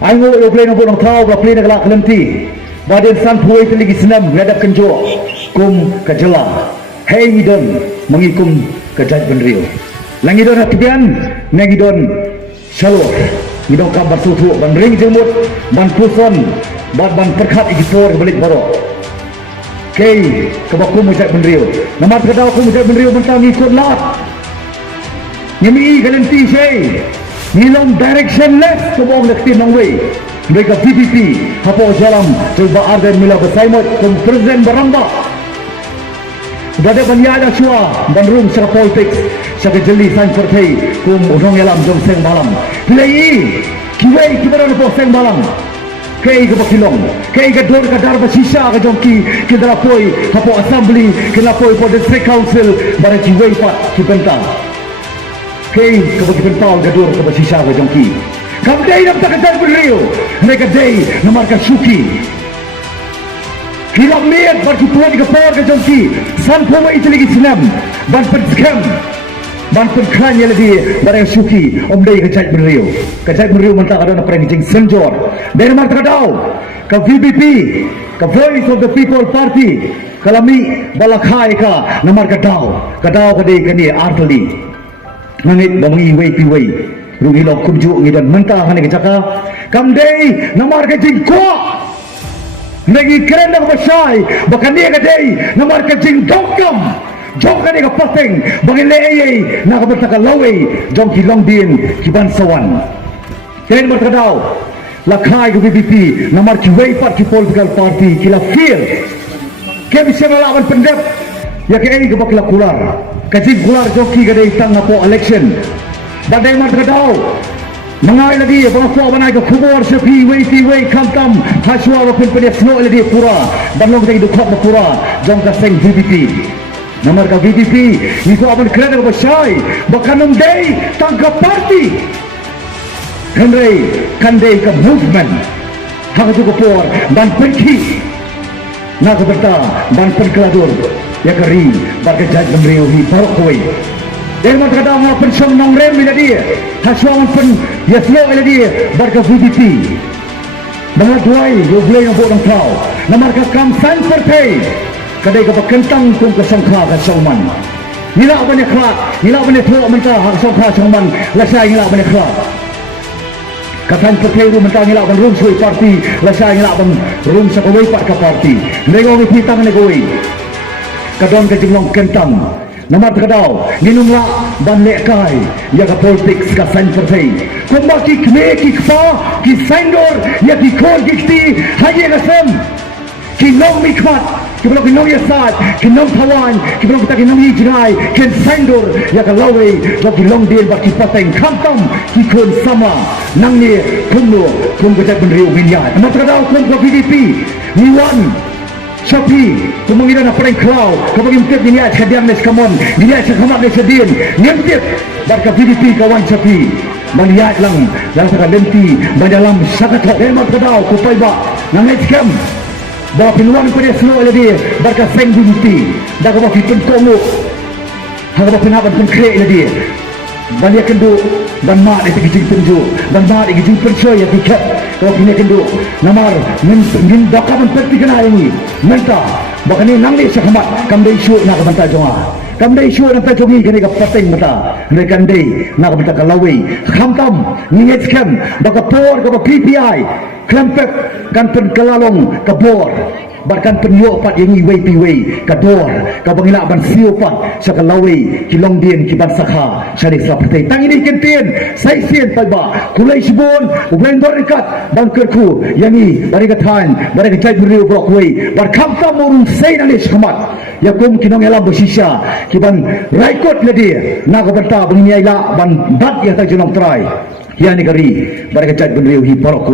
Ango yo play nombor nong thau play nak lak lenti badan san puai teligi senam ngadap kenjo kum kajela hey don mengikum kajat benrio langi don hatian nagi don shalor ngidong kabar susu ban ring jemut ban puson ban perkhat igisor balik baro kei kebakum kajat benrio namat kadau kum kajat benrio mentang ikut lat nyemi galenti sei Nilang direction left kebong lekti nongway mereka PPP hapo jalan coba arden mila bersaimot kum presiden beramba berada banyada shua banrum sa politics sa kejeli san pertai kum udong yalam jong seng malam pilai kiwai kibaran po seng malam kei ke bakilong kei ke dor ke darba sisa ke jongki ke dalapoi hapo assembly ke lapoi po district council bare kiwai pat ki bynta kei kabagi pentau gadur kabagi sisa ke jongki kamdei nak tak kejat berrio mereka dei nomor ke suki hilap liat berkipuan ke power ke jongki san poma itu lagi senam ban penskam ban penkran yang lagi barang suki omdei kejat berrio mentah ada nak perang jeng senjor dari nomor kadau ke VBP ke Voice of the People Party kalami balakai ka nomor kadau kadai kani artli nangit bangi wei piwei rugi lok kumju ngidan mentah hani kecaka kamdei namar ke jingko nagi kren dak basai bakan dia kadei namar ke jing dongkam jong kani ka pateng bangi lei nak bertaka lawe jong ki long din ki ban sawan kren berkadau lakai ke BBP namar ki wei part ki political party kila fear ke bisa melawan pendep ya ke ai ke bakla kular kajing kular joki gadai tang apo election badai mat gadau mengai lagi bangko banai ke kubur sepi wei kamtam haswa wakun pedia slow lagi pura banlong tadi dukhat pura jong ka seng VBP nomor ka VBP itu aban keren ke basai bakanum dei tangka party kandai ke movement hang tu kupur ban pergi nak berta ban perkeladur ya keri berkejat memberiu hi barok koi dia mat kada ma pensong nongrum bila dia haswang pen ya slow bila dia berka VBP nomor 2 yo boleh yang bodong kau nomor ka kam san pertai kadai ka kentang kum ka sangkha ka sauman nila bane khlak nila bane tho mentah ha sangkha sauman lasai nila bane khlak katan pertai ru mentah nila ban room sui party lasai nila ban room sa koi pat ka party nego ngi pitang negoi kadon ke jumlong kentang nomor kadau ninumla ban lekai ya ka politics ka san pertai kumba ki kne ki kfa ki sandor ya ki kol gikti haye gasem ki nong mikmat ki blok nong yasat ki nong tawan ki blok ta ki nong yijrai ken sandor ya ka lawe lo ki long din ba ki pateng kamtam ki kun sama nang ni kumlo kum ka jat benriu binyat nomor kadau kum ka PDP ni wan Shapi, kumangina na parang klaw, kapag yung tip niya sa diam nes kamon, niya sa kamak nes din, yung tip, barka PDP kawan Shapi, maniyat lang sa kalenti, madalam sa kato, eh magkadaw, kupay ba, nang ngayskam, bawa pinuwan ko niya slow ala di, barka seng binti, daga ba kitun kongo, haga ba pinapan kong kre ala di, balik kendo, ban mat itu kijing penju, ban mat itu kijing pensoy at ikat, kalau kini kendo, namar, min dakaman perti kena ini, menta, baka ni nangli sa kamat, kamday isu nak banta jonga, kamday isu nak tajongi kini ka pateng mata, mereka kamday nak banta kalawi, kamtam, ningit kam, baka por ka PPI, klampek kan pen kalalong ka bor. Bahkan penyok pat yang iwei piwei kador kabangila ban siu pat sa kalawi kilong din kiban sakha syari seperti tang ini kentien sai sien paiba kulai sibon uben dorikat bangkerku yangi bari kathan bari kajai beriu brokwe bar khamta morun sei nalis khamat yakum kinong elam bosisha kiban raikot ledi nagabanta bangiyaila ban bat ya ta junong trai yani kari bari kajai beriu hi brokwe